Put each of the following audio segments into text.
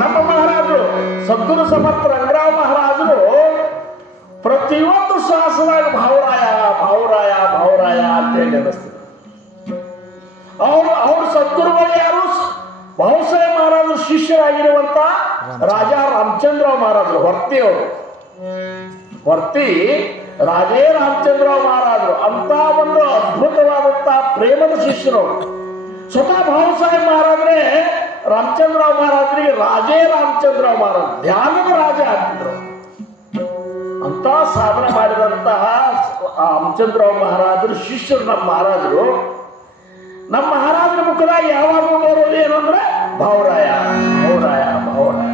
ನಮ್ಮ ಮಹಾರಾಜರು ಸದ್ಗುರು ಸಮರ್ಥ ರಂಗರಾವ್ ಮಹಾರಾಜರು ಪ್ರತಿಯೊಂದು ಶಾಸನಾಗ ಭಾವರಾಯ ಭಾವರಾಯ ಭಾವರಾಯ ಅಂತೇಳಿ ನೆನೆಸ್ತಿದ್ರು. ಅವ್ರು ಸದ್ಗುರುಗಳು ಯಾರು? ಭಾವಸಾಹೇಬ್ ಮಹಾರಾಜರು ಶಿಷ್ಯರಾಗಿರುವಂತ ರಾಜಾ ರಾಮಚಂದ್ರರಾವ್ ಮಹಾರಾಜರು ಹೊರ್ತಿಯವರು. ಹೊರ್ತಿ ರಾಜೇ ರಾಮಚಂದ್ರರಾವ್ ಮಹಾರಾಜರು ಅಂತ ಒಂದು ಅದ್ಭುತವಾದಂತಹ ಪ್ರೇಮದ ಶಿಷ್ಯರು. ಸ್ವತಃ ಭಾವಸಾಹೇಬ್ ಮಹಾರಾಜರೇ ರಾಮಚಂದ್ರರಾವ್ ಮಹಾರಾಜರಿಗೆ ರಾಜೇ ರಾಮಚಂದ್ರರಾವ್ ಮಹಾರಾಜ್ ಧ್ಯಾನದ ರಾಜ ಆಗ್ತಿದ್ರು. ಅಂತ ಸಾಧನೆ ಮಾಡಿದಂತಹ ರಾಮಚಂದ್ರರಾವ್ ಮಹಾರಾಜರು ಶಿಷ್ಯರು ನಮ್ಮ ಮಹಾರಾಜರು. ನಮ್ಮ ಮಹಾರಾಜರ ಮುಖದಾಗ ಯಾವಾಗಲೂ ಬರೋದು ಏನಂದ್ರೆ ಭಾವರಾಯ ಭಾವರಾಯ ಭಾವರಾಯ.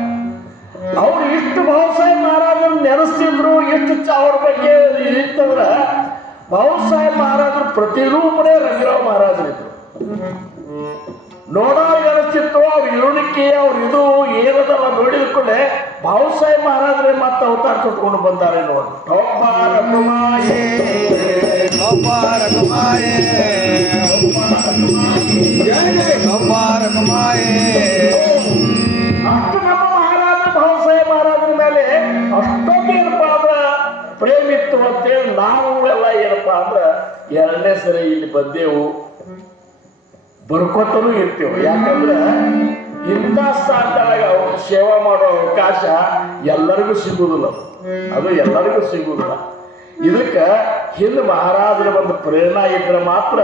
ಅವ್ರು ಇಷ್ಟು ಭಾವಸಾಹೇಬ್ ಮಹಾರಾಜರು ನೆನೆಸ್ತಿದ್ರು. ಎಷ್ಟು ಅವ್ರ ಬಗ್ಗೆ ಇತ್ತಂದ್ರೆ ಭಾವಸಾಹೇಬ್ ಮಹಾರಾಜರು ಪ್ರತಿರೂಪಣೆ ರಂಗರಾವ್ ಮಹಾರಾಜರಿದ್ರು. ನೋಡೋರ್ಗೆ ಅನಿಸ್ತಿತ್ತು ಅವ್ರ ಇರುಣಿಕೆ ಅವ್ರ ಇದು ಏನದಲ್ಲ ನೋಡಿದ್ಕೊಂಡೆ ಭಾವಸಾಹೇಬ್ ಮಹಾರಾಜರೇ ಮತ್ತೆ ಅವತಾರ ತೊಟ್ಕೊಂಡು ಬಂದಾರೆ ನೋಡಿ. ಅಷ್ಟು ನಮ್ಮ ಮಹಾರಾಜ ಭಾವಸಾಹೇಬ್ ಮಹಾರಾಜರ ಮೇಲೆ ಅಷ್ಟೊಂದು ಏನಪ್ಪಾ ಅಂದ್ರ ಪ್ರೇಮ ಇತ್ತು ಅಂತೇಳಿ ನಾವು ಎಲ್ಲ ಏನಪ್ಪಾ ಅಂದ್ರ ಎರಡನೇ ಸರಿ ಇಲ್ಲಿ ಬಂದೆವು, ಬರ್ಕೊತನೂ ಇರ್ತೀವಿ. ಯಾಕಂದ್ರೆ ಇಂಥ ಸ್ಥಾನದಾಗ ಸೇವಾ ಮಾಡೋ ಅವಕಾಶ ಎಲ್ಲರಿಗೂ ಸಿಗುವುದಿಲ್ಲ. ಅದು ಎಲ್ಲರಿಗೂ ಸಿಗುವುದಿಲ್ಲ. ಇದಕ್ಕೆ ಹಿಂದೆ ಮಹಾರಾಜರ ಒಂದು ಪ್ರೇರಣಾ ಇದ್ರೆ ಮಾತ್ರ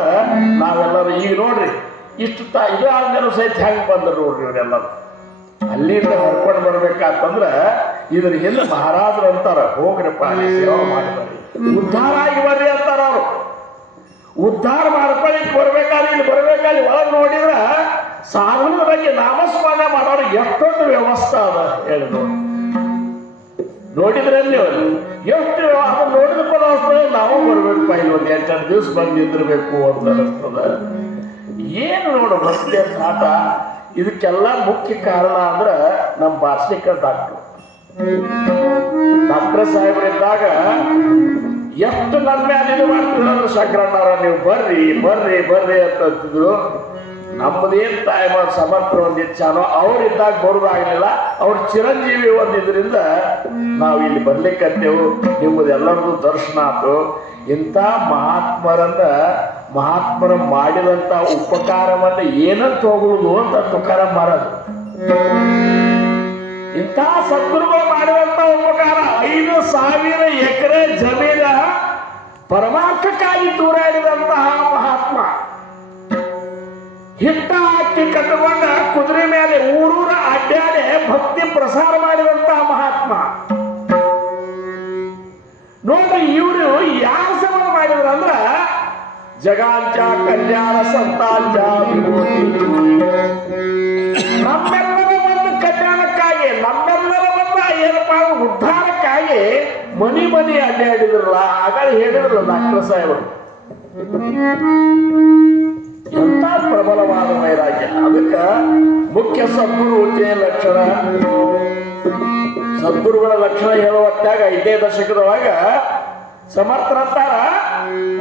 ನಾವೆಲ್ಲರೂ ಈಗ ನೋಡ್ರಿ ಇಷ್ಟು ಇದು ಆದ್ಮೇಲೆ ಸಹಿತ ಹೆಂಗೆ ಬಂದ್ರು ನೋಡ್ರಿ ಇವರೆಲ್ಲರೂ. ಅಲ್ಲಿಂದ ಹರ್ಕೊಂಡು ಬರ್ಬೇಕಾತಂದ್ರ ಇದ್ರ ಹಿಂದೆ ಮಹಾರಾಜರು ಅಂತಾರ, ಹೋಗ್ರಪ್ಪ ಅಲ್ಲಿ ಸೇವಾ ಮಾಡಿಬರ್ರಿ, ಉದ್ಧಾರ ಆಗಿ ಬರ್ರಿ ಅಂತಾರ ಅವರು. ಉದ್ಧಾರ ಮಾಡ್ಕೊಳ್ಳಿಕ್ಕೆ ಬರ್ಬೇಕಾದ್ರೆ ಇಲ್ಲಿ ಬರ್ಬೇಕಾದ್ರೆ ಒಳಗೆ ನೋಡಿದ್ರ ಸಾಧನದ ಬಗ್ಗೆ ನಾಮಸ್ಮರಣೆ ಮಾಡೋರು ಎಷ್ಟೊಂದು ವ್ಯವಸ್ಥೆ ಅದ ಹೇಳಿ ನೋಡಿ. ನೋಡಿದ್ರೆ ನೀವು ಎಷ್ಟು ಅದು ನೋಡಿದ್ಕೊಂಡು ಅನಿಸ್ತದೆ ನಾವು ಬರ್ಬೇಕಪ್ಪ ಇಲ್ಲಿ ಒಂದು 8 ದಿವಸ ಬಂದು ನಿಂದಿರ್ಬೇಕು ಅಂತ ಅನಿಸ್ತದ. ಏನು ನೋಡು ಮತ್ತೆ ಆಟ. ಇದಕ್ಕೆಲ್ಲ ಮುಖ್ಯ ಕಾರಣ ಅಂದ್ರೆ ನಮ್ಮ ಬಾರ್ಷಿಕ ಡಾಕ್ಟರ್ ಸಾಹೇಬ್ರಿದ್ದಾಗ ಎಷ್ಟು ನನ್ನ ಮೇಲೆ ಇದು ಮಾಡ್ತಿದ್ರು ಶಂಕರಣ್ಣವ್ರ, ನೀವು ಬರ್ರಿ ಬರ್ರಿ ಬರ್ರಿ ಅಂತಿದ್ರು. ನಮ್ಮದೇನು ಟೈಮ್ ಸಮರ್ಥ ಒಂದಿಚ್ಚಾನೋ ಅವ್ರಿದ್ದಾಗ ಬರೋದಾಗಲಿಲ್ಲ. ಅವ್ರ ಚಿರಂಜೀವಿ ಒಂದಿದ್ರಿಂದ ನಾವು ಇಲ್ಲಿ ಬರ್ಲಿಕ್ಕಂತೇವು. ನಿಮ್ಮದೆಲ್ಲರದು ದರ್ಶನ ಆಯ್ತು. ಇಂಥ ಮಹಾತ್ಮರ ಮಾಡಿದಂಥ ಉಪಕಾರವನ್ನು ಏನಂತ ಹೋಗುವುದು ಅಂತ ತುಕಾರಾಮ್ ಮಹಾರಾಜ್. ಇಂಥ ಸದ್ಗುರುಗಳು ಮಾಡಿದಂಥ ಉಪಕಾರ 5,000 ಎಕರೆ ಜಮೀನ ಪರಮಾರ್ಥಕ್ಕಾಗಿ ತೂರಾಡಿದಂತಹ ಮಹಾತ್ಮ. ಹಿಟ್ಟ ಹಾಕಿ ಕಟ್ಟುಕೊಂಡ ಕುದುರೆ ಮೇಲೆ ಊರೂರ ಅಡ್ಡಾಡಿ ಭಕ್ತಿ ಪ್ರಸಾರ ಮಾಡಿದಂತಹ ಮಹಾತ್ಮ. ನೋಡ್ರಿ ಇವರು ಯಾರ ಸಂಬಂಧ ಮಾಡಿದ್ರು ಅಂದ್ರ ಜಗಾಂಚ ಕಲ್ಯಾಣ ಸಂತಾಂಚ ನಮ್ಮೆಲ್ಲರ ಒಂದು ಕಲ್ಯಾಣಕ್ಕಾಗಿ ನಮ್ಮೆಲ್ಲರ ಒಂದು ಏನಪ್ಪಾ ಉದ್ಧಾರಕ್ಕಾಗಿ ಮನಿ ಅಡ್ಡಾಡಿದ್ರಲ್ಲ. ಆಗ ಹೇಳಿದ್ರಲ್ಲ ಡಾಕ್ಟರ್ ಸಾಹೇಬರು, ಎಂತ ಪ್ರಬಲವಾದ ವೈರಾಗ್ಯ. ಅದಕ್ಕ ಮುಖ್ಯ ಸದ್ಗುರು ಲಕ್ಷಣ, ಸದ್ಗುರುಗಳ ಲಕ್ಷಣ ಹೇಳುವಟ್ಟಾಗ 5ನೇ ದಶಕದೊಳಗ ಸಮರ್ಥರಂತಾರ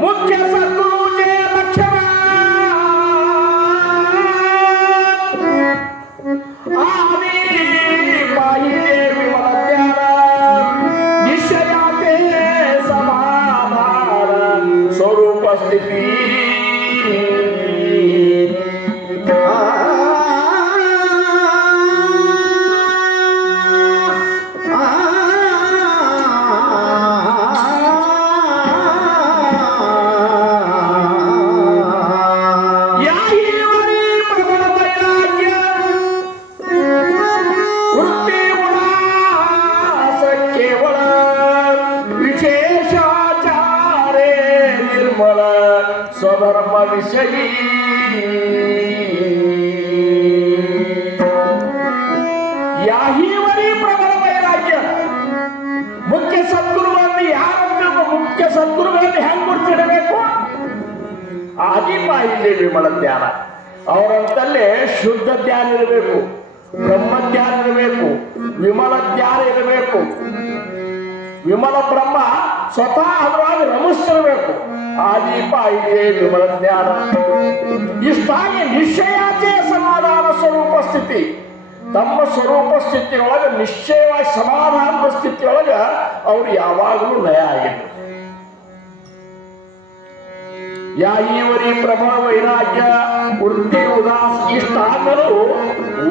ಮುಖ್ಯ ಸದ್ಗುರು ಲಕ್ಷಣ ಆದಿ ಬಾಯಿದೆ ವಿಮಲ ಜ್ಞಾನ ನಿಶ್ಚಯಾತೆ ಸಮಾಧಾನ ಸ್ವರೂಪ ಸ್ಥಿತಿ. ಸ್ವಧರ್ಮ ವಿಷಯೀ ಯಾಹೀವರಿ ಪ್ರಬಲ ವೈರಾಗ್ಯ. ಮುಖ್ಯ ಸದ್ಗುರುಗಳನ್ನು ಯಾರು ಮುಖ್ಯ ಸದ್ಗುರುಗಳನ್ನು ಹೆಂಗ್ ಗುರುತಿಡಬೇಕು? ಆದಿಪಾಹಿಲೆ ವಿಮಲ ಧ್ಯಾನ. ಅವರಂತಲ್ಲೇ ಶುದ್ಧ ಧ್ಯಾನ ಇರಬೇಕು, ಬ್ರಹ್ಮ ಧ್ಯಾನ ಇರಬೇಕು, ವಿಮಲ ಧ್ಯಾನ ಇರಬೇಕು. ವಿಮಲ ಬ್ರಹ್ಮ ಸ್ವತಃ ಅದರೊಳಗೆ ರಮಿಸ್ತಿರಬೇಕು. ಆದಿಪಾಹಿಲೆ ವಿಮಲ ಜ್ಞಾನ. ಇಷ್ಟಾಗಿ ನಿಶ್ಚಯಾಚೆ ಸಮಾಧಾನ ಸ್ವರೂಪ ಸ್ಥಿತಿ. ತಮ್ಮ ಸ್ವರೂಪ ಸ್ಥಿತಿಯೊಳಗೆ ನಿಶ್ಚಯವಾಗಿ ಸಮಾಧಾನದ ಸ್ಥಿತಿಯೊಳಗೆ ಅವ್ರು ಯಾವಾಗಲೂ ಲಯ ಆಗಿದ್ರು. ಯಾವರಿ ಪ್ರಬಲ ವೈರಾಗ್ಯ ವೃತ್ತಿ ಉದಾಸ ಇಷ್ಟ ಆದರೂ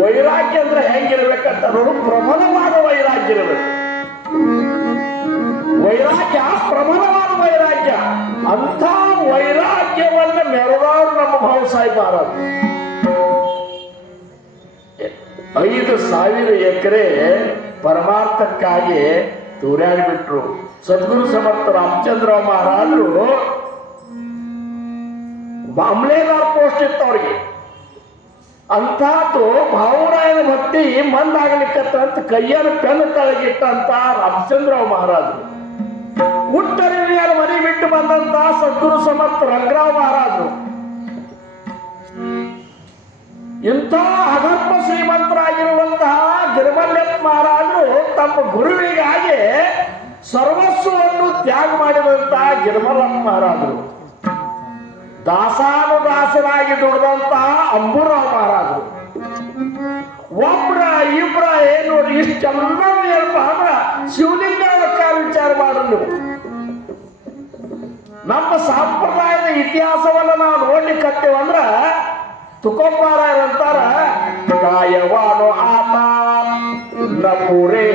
ವೈರಾಗ್ಯ ಅಂದ್ರೆ ಹೆಂಗಿರ್ಬೇಕಂತ ನೋಡು, ಪ್ರಬಲವಾದ ವೈರಾಗ್ಯ ಇರಬೇಕು. ವೈರಾಗ್ಯ ಪ್ರಬಲವಾದ ವೈರಾಗ್ಯ. ಅಂಥ ವೈರಾಗ್ಯವನ್ನ ಮೆರೆದವರು ನಮ್ಮ ಭಾವ ಸಾಹೇಬ್ ಮಹಾರಾಜ್ 5,000 ಎಕರೆ ಪರಮಾರ್ಥಕ್ಕಾಗಿ ತೂರ್ಯಾಡಿಬಿಟ್ರು. ಸದ್ಗುರು ಸಮರ್ಥ ರಾಮಚಂದ್ರ ಮಹಾರಾಜರು ಮಾಮಲೆದಾರ್ ಪೋಸ್ಟ್ ಇತ್ತು ಅವ್ರಿಗೆ. ಅಂಥದ್ದು ಭಾವರಾಯನ ಭಕ್ತಿ ಮಂದಾಗಲಿಕ್ಕಂತ ಕೈಯನ್ನು ಪೆನ್ ತಳಗಿಟ್ಟಂತ ರಾಮಚಂದ್ರ ಮಹಾರಾಜರು, ಉತ್ತರಿಯಾರ ಮನೆ ಬಿಟ್ಟು ಬಂದಂತ ಸದ್ಗುರು ಸಮರ್ಥ ರಂಗರಾವ್ ಮಹಾರಾಜರು, ಇಂಥ ಅಗರ್ಭ ಶ್ರೀಮಂತರಾಗಿರುವಂತಹ ಗಿರಿಮಲ್ಯಪ್ಪ ಮಹಾರಾಜರು ತಮ್ಮ ಗುರುವಿಗಾಗಿ ಸರ್ವಸ್ವವನ್ನು ತ್ಯಾಗ ಮಾಡಿದಂತಹ ಗಿರಿಮಲ್ಲಪ್ಪ ಮಹಾರಾಜರು, ದಾಸಾನುದಾಸರಾಗಿ ದುಡಿದಂತಹ ಅಂಬುರಾವ್ ಮಹಾರಾಜರು, ಒಬ್ರ ಇಬ್ರ ಏನು ಇಷ್ಟೆಲ್ಲ ಏನಪ್ಪ ಅಂದ್ರ ಶಿವಲಿಂಗ ವಿಚಾರ ಮಾಡಲು ನಮ್ಮ ಸಂಪ್ರದಾಯದ ಇತಿಹಾಸವನ್ನ ನಾವು ನೋಡ್ಲಿಕ್ಕತ್ತೇವಂದ್ರ ತುಕೋಪಾರಂತಾರ ಗಾಯವಾನು ಆತ ನಪುರೇ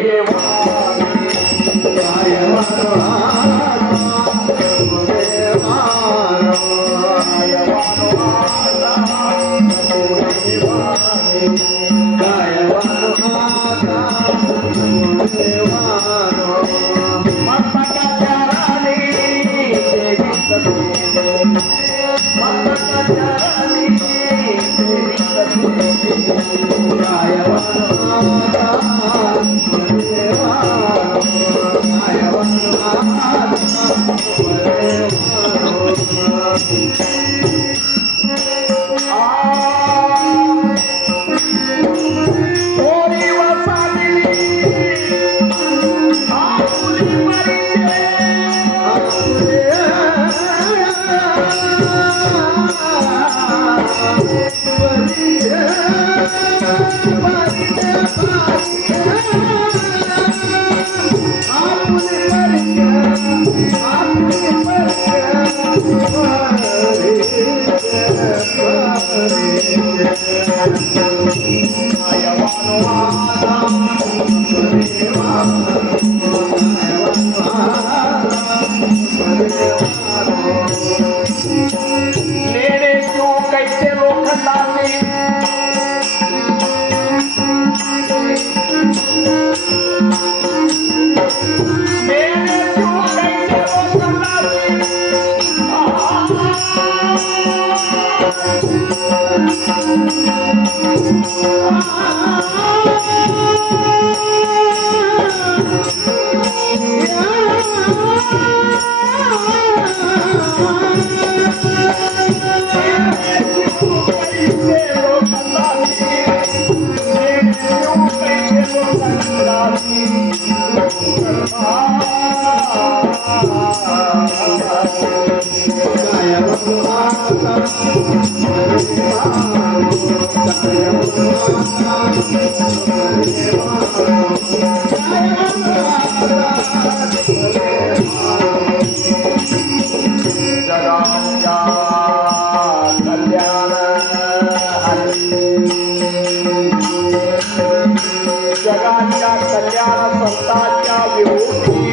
जगाच्या कल्याण संतांच्या विभूती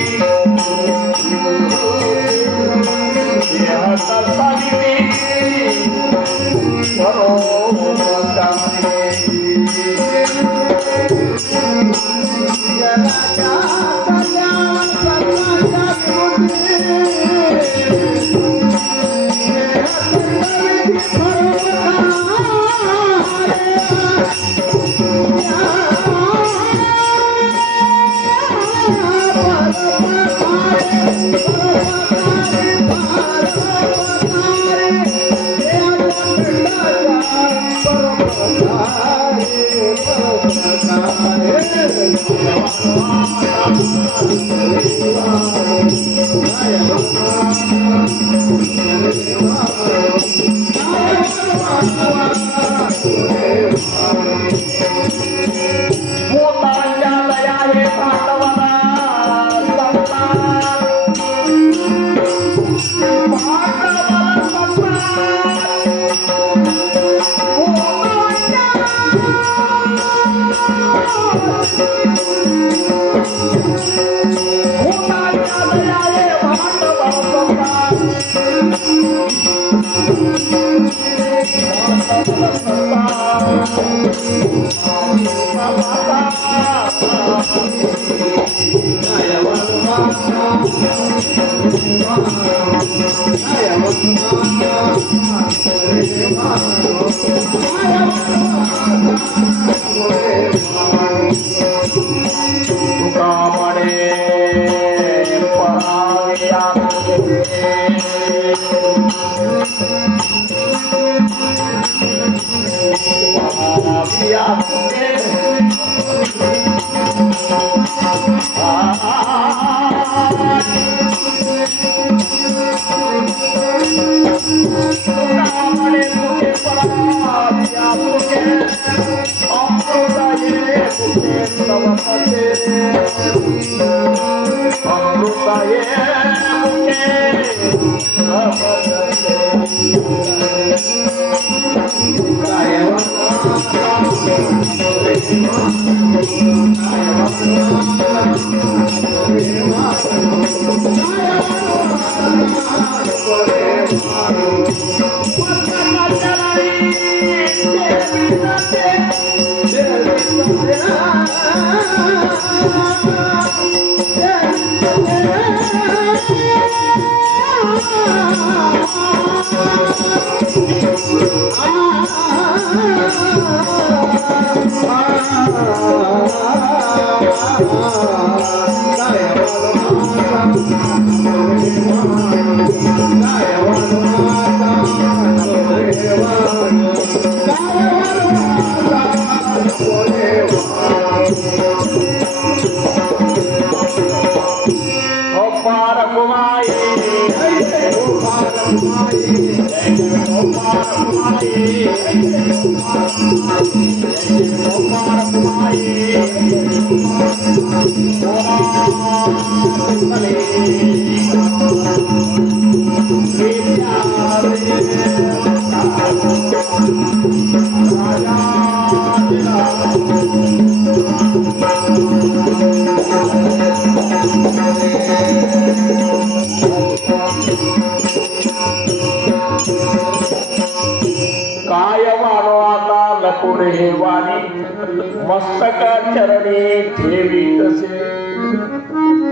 ಮಸ್ತಕ ಚರಣಿ ದೇವಿ ತಸೆ.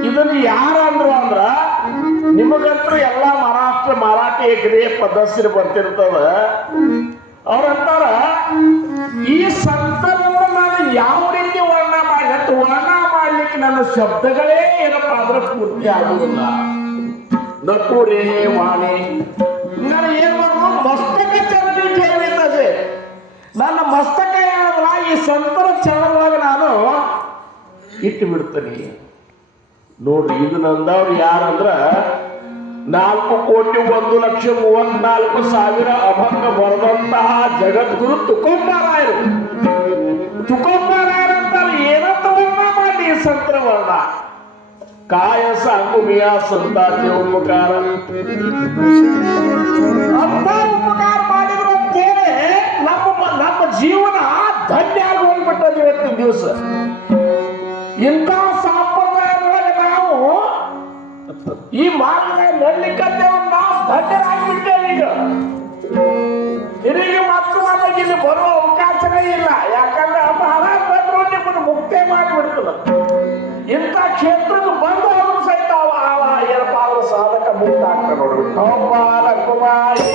ಇದನ್ನು ಯಾರಂದ್ರು ಅಂದ್ರ ನಿಮಗಂತೂ ಎಲ್ಲ ಮರಾಠಿ ಎಗ್ರಿ ಪದ್ಧತಿ ಬರ್ತಿರ್ತದ. ಅವ್ರಂತಾರ ಈ ಸಂತರನ್ನ ನಾನು ಯಾವ ರೀತಿ ವರ್ಣ ಮಾಡಿ ವರ್ಣ ಮಾಡ್ಲಿಕ್ಕೆ ನನ್ನ ಶಬ್ದಗಳೇ ಏನಪ್ಪಾ ಅಂದ್ರೆ ಪೂರ್ತಿ ಆಗುದಿಲ್ಲ. ನಟುರೇ ವಾಣಿ ನಾನು ಏನ್ ಮಾಡೋದು ಮಸ್ತಕ ಚರಣಿ ದೇವಿ ತಸೆ. ನನ್ನ ಮಸ್ತಕ ಏನಂದ್ರ ಈ ಸಂತರ ಚರಣದಾಗ ನಾನು ಇಟ್ಟು ಬಿಡ್ತೀನಿ. ನೋಡ್ರಿ ಇದು ನಂದವ್ರು ಯಾರಂದ್ರ 4,01,34,000 ಅಭಂಗ ಬರೆದಂತಹ ಜಗದ್ಗುರು ತುಕೋಬರಾಯರು. ತುಕೋಬರಾಯರಂತಾರೆ ಏನಂತ ವರ್ಣ ಮಾಡಿ ಈ ಸಂತರ ವರ್ಣ ಕಾಯ ಸಾಂಗುಮಿಯ ಸಂತಾತಿ ಉಪಕಾರ ಅಂತ ಉಪಕಾರ ಮಾಡಿದ್ರು ಅಂತೇಳಿ ನಮ್ಮ ಜೀವನ ಧನ್ಯ ಆಗಿ ಹೋಗ್ಬಿಟ್ಟದ ಇವತ್ತಿನ ದಿವಸ. ಇಂಥ ಸಂಪ್ರದಾಯದೊಳಗೆ ನಾವು ಈ ಮಾರ್ಗದಾಗ ನಡ್ಲಿಕ್ಕಂತೆ ನಾವು ಧನ್ಯರಾಗಿಬಿಟ್ಟೇವೆ. ಈಗ ಇದೀಗ ಮತ್ತು ನಮಗೆ ಇಲ್ಲಿ ಬರುವ ಅವಕಾಶನೇ ಇಲ್ಲ. ಯಾಕಂದ್ರೆ ಮಹಾರಾಜ್ ಬಂದ್ರು ನಿಮ್ಮನ್ನು ಮುಕ್ತಿ ಮಾಡಿಬಿಡ್ತದ. ಇಂಥ ಕ್ಷೇತ್ರಕ್ಕೆ ಬಂದು ಅವರು ಸಹಿತ ಏನಪ್ಪ ಅವ್ರ ಸಾಧಕ ಮುಕ್ತ ಆಗ್ತಾರೆ ನೋಡ್ರಿ. ಗೋಪಾಲ ಕುಮಾರಿ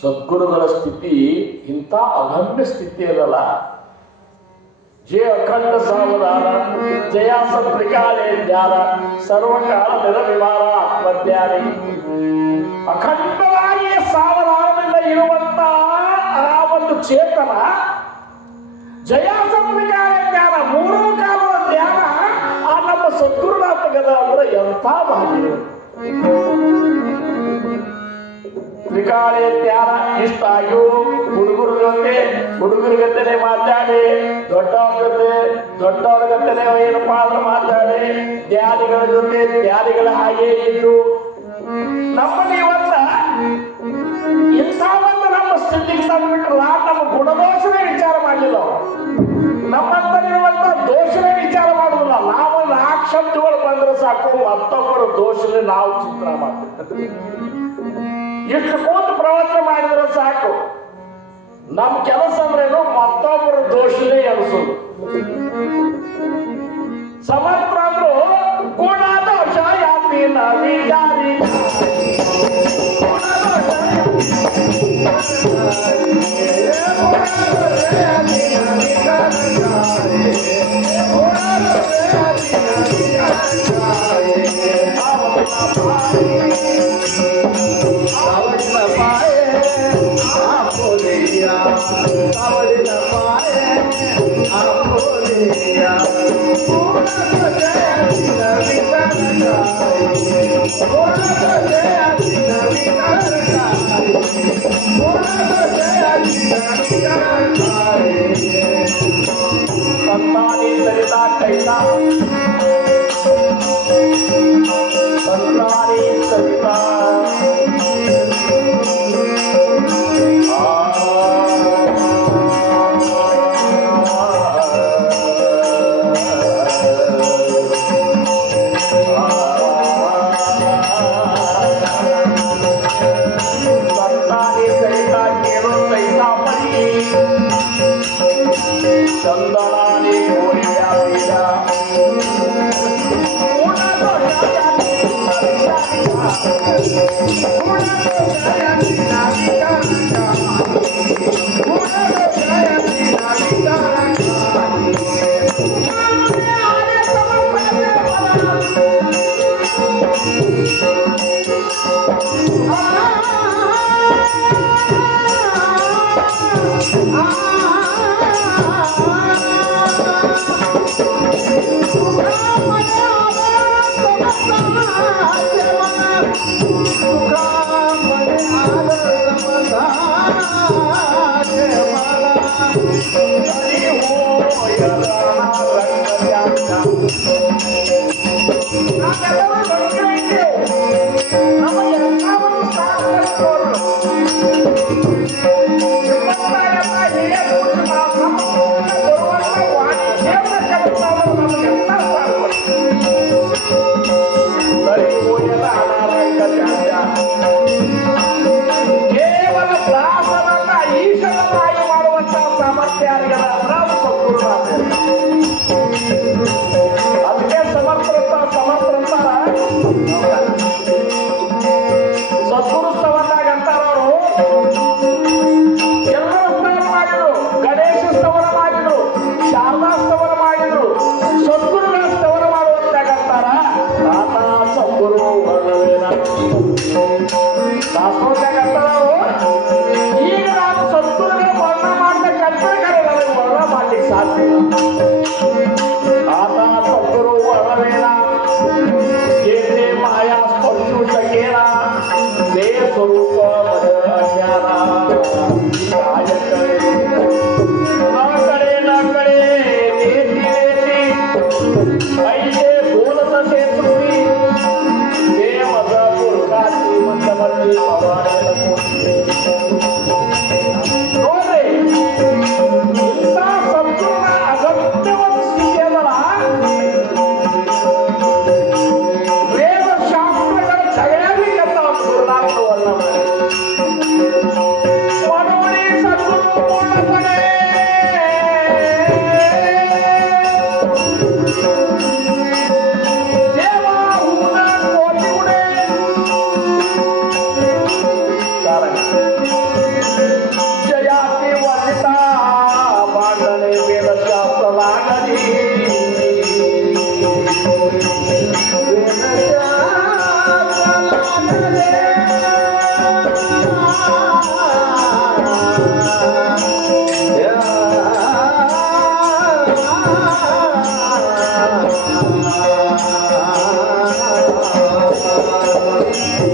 ಸದ್ಗುರುಗಳ ಸ್ಥಿತಿ ಇಂಥ ಅಗಮ್ಯ ಸ್ಥಿತಿ ಅದಲ್ಲ. ಜಯ ಅಖಂಡ ಸಾವಧಾನ ಜಯಾಸ ತ್ರಿಕಾಲೇ ಜ್ಞಾನ ಸರ್ವಕಾಲ ನಿರವಿಮಾನ ಆತ್ಮಜ್ಞಾನಿ. ಅಖಂಡವಾಗಿ ಸಾವಧಾನದಿಂದ ಇರುವಂತ ಆ ಒಂದು ಚೇತನ ಜಯಾಸ ತ್ರಿಕಾಲೇ ಜ್ಞಾನ ಮೂರೂ ಕಾಲದ ಜ್ಞಾನ ಆ ನಮ್ಮ ಸದ್ಗುರುನಾಥ ಗದ ಅಂದ್ರೆ ಎಂಥ ಭಾಗ್ಯ. ತ್ರಿಕಾಲೇ ಜ್ಞಾನ ಇಷ್ಟ ಆಯು ಹುಡುಗರ ಜೊತೆ ಮಾತಾಡಿ ದೊಡ್ಡವ್ರ ಜೊತೆ ಏನಪ್ಪಾ ಅಂದ್ರೆ ಮಾತಾಡಿ ಜ್ಞಾನಿಗಳ ಜೊತೆ ಜ್ಞಾನಿಗಳ ಹಾಗೆ ಇದ್ದು ನಮ್ಮಲ್ಲಿ ಇವತ್ತ ಇಂಥ ಒಂದು ನಮ್ಮ ಸ್ಥಿತಿಗೆ ತಂದ್ಬಿಟ್ರಲ್ಲ. ನಮ್ಮ ಗುಣದೋಷನೇ ವಿಚಾರ ಮಾಡಲಿಲ್ಲ. ನಮ್ಮಂತಲ್ಲಿರುವಂತ ದೋಷನೇ ವಿಚಾರ ಮಾಡುದಿಲ್ಲ. ನಾವು 4 ಶಬ್ದಗಳು ಬಂದ್ರೆ ಸಾಕು ಮತ್ತೊಬ್ಬರ ದೋಷನೇ ನಾವು ಚಿಂತನೆ ಮಾಡ್ತೀವಿ. ಇಷ್ಟು ಕೂತು ಪ್ರವಚನ ಮಾಡಿದ್ರೆ ಸಾಕು ನಮ್ಮ ಕೆಲಸ ಅಂದ್ರೇನು ಮತ್ತೊಬ್ಬರ ದೋಷನೇ ಅನಿಸೋದು. ಸಮರ್ಥ ಅಂದ್ರು ಗುಣದೋಷ ಯಾತೀನ ವಿಚಾರಿ संतानी सरिता कैसा संतानी सरिता चंदनानी गोरिया पीरा ಕೇವಲ ದಾಸನನ್ನ ಈಶನಾಗಿ ಮಾಡುವಂತಹ ಸಾಮರ್ಥ್ಯ ಯಾರಿಗದ ನಾವು ಸಂಪೂರ್ಣ ಅದಕ್ಕೆ ಸಮರ್ಥ ಸದ್ಗುರು ಸ್ತವನಾಗ ಅಂತಾರವರು ಎಲ್ಲರ ಸ್ತವನ ಮಾಡಿದ್ರು, ಗಣೇಶ ಸ್ತವನ ಮಾಡಿದ್ರು, ಶಾರದಾ ಸ್ತವನ ಮಾಡಿದ್ರು, ಸದ್ಗುರುಗಳ ಸ್ತವನ ಮಾಡುವಂತಾಗ ಅಂತಾರ ತಾತ ಸದ್ಗುರು ದಾಸೋದ್ಯಾಗ ಅಂತಾರವರು. ಈಗ ನಾನು ಸದ್ಗುರುಗಳ ವರ್ಣ ಮಾಡಿದ ಕಲ್ಪನೆ ನನಗೆ ವರ್ಣ ಮಾಡ್ಲಿಕ್ಕೆ ಸಾಧ್ಯ ಇಲ್ಲ. ಆತ ಸದ್ಗುರು ವರ್ಣವೇನ ಸೇನೆ ಮಾಯಾ ಸ್ಪರ್ಶು ಸಕೇನ ದೇ ಸ್ವರೂಪ ಮದ ಅಜ್ಞಾನ ಆಯ ಕಡೆ ನ ಕಡೆ ನೇತಿ ನೇತಿ ಐತೆ ಬೋಲತ ಸೇತುವಿ ದೇ ಮದ ಪುರುಷಾತಿ ಮಂದಮಲ್ಲಿ ಪವಾಡದ ನೋಡ್ರಿ ಇಂಥ ಸದ್ಗುರುನ ಅಗತ್ಯವಾದ ಸ್ಥಿತಿ ಅದಲ್ಲ. ವೇದ ಶಾಸ್ತ್ರಗಳ ಜಗಳಾಗಲಿಕ್ಕಂತ ಒಂದು ಗುರುನಾಥನ ವರ್ಣ ಮನೋಡಿ ಸದ್ಗುರು ಪೂರ್ಣಪಡೆ ದೇವ ಹೂನ ಕೋಟಿ ಗುಡೆ ಸಾರಂಗ ಜಯಾತಿ ವರ್ಣಿತ ಬಾಂಡನೆ ವೇದ ಶಾಸ್ತ್ರಲಾಗಲಿ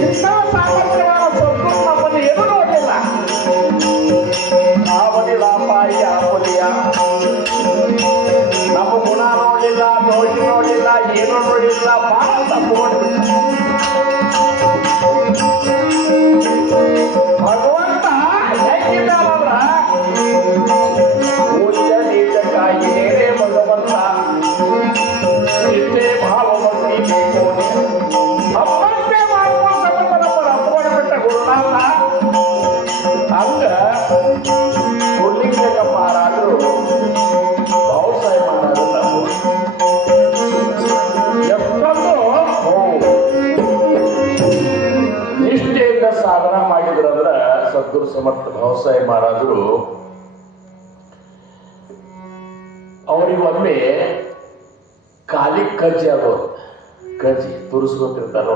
ಇಂಥ ಸಾಮರ್ಥ್ಯವಾದ ಸದ್ಗುರು ನಮ್ಮಲ್ಲಿ ಏನೂ ನೋಡಲಿಲ್ಲ. ಆವಲಿಲ್ಲ ಪಾಯಿ ಆವಲಿಯ ನಮ್ಮ ಗುಣ ನೋಡಲಿಲ್ಲ, ದೋಷ ನೋಡಲಿಲ್ಲ, ಏನೂ ನೋಡಲಿಲ್ಲ, ಬಹಳ ತಪ್ಪು ಭಗವಂತ ಹೇಗಿದ್ದಾನಂದ್ರ ಪೂಜ್ಯ ನೀಚಕ್ಕಾಗಿ ನೇರೇ ಭಗವಂತ ನಿತ್ಯ ಭಾವಭಕ್ತಿ ಬೇಕು ಅಪ್ಪಂತೆ ಮಾಡುವ ಸಂಬಂಧ ನಮ್ಮ ಅಪ್ಪನ ಬಿಟ್ಟ ಗುರುನಾಥ ಹಂಗ ಹುಲ್ಲಿಂಗ ಮಾರಾದ್ರು ಬಹುಸಾಯ ಮಾಡೋದಿಲ್ಲ. ಎಷ್ಟೊಂದು ನಿಷ್ಠೆಯಿಂದ ಸಾಧನ ಮಾಡಿದ್ರಂದ್ರ ಸದ್ಗುರು ಸಮರ್ಥ ಬಹುಸಾಯ ಮಾರಾದ್ರು ಅವರಿಗೊಮ್ಮೆ ಕಾಲಿ ಕಜ್ಜಿ ಆಗೋದು, ಕಜ್ಜಿ ತುರಿಸ್ಕೊತಿರ್ತಾರ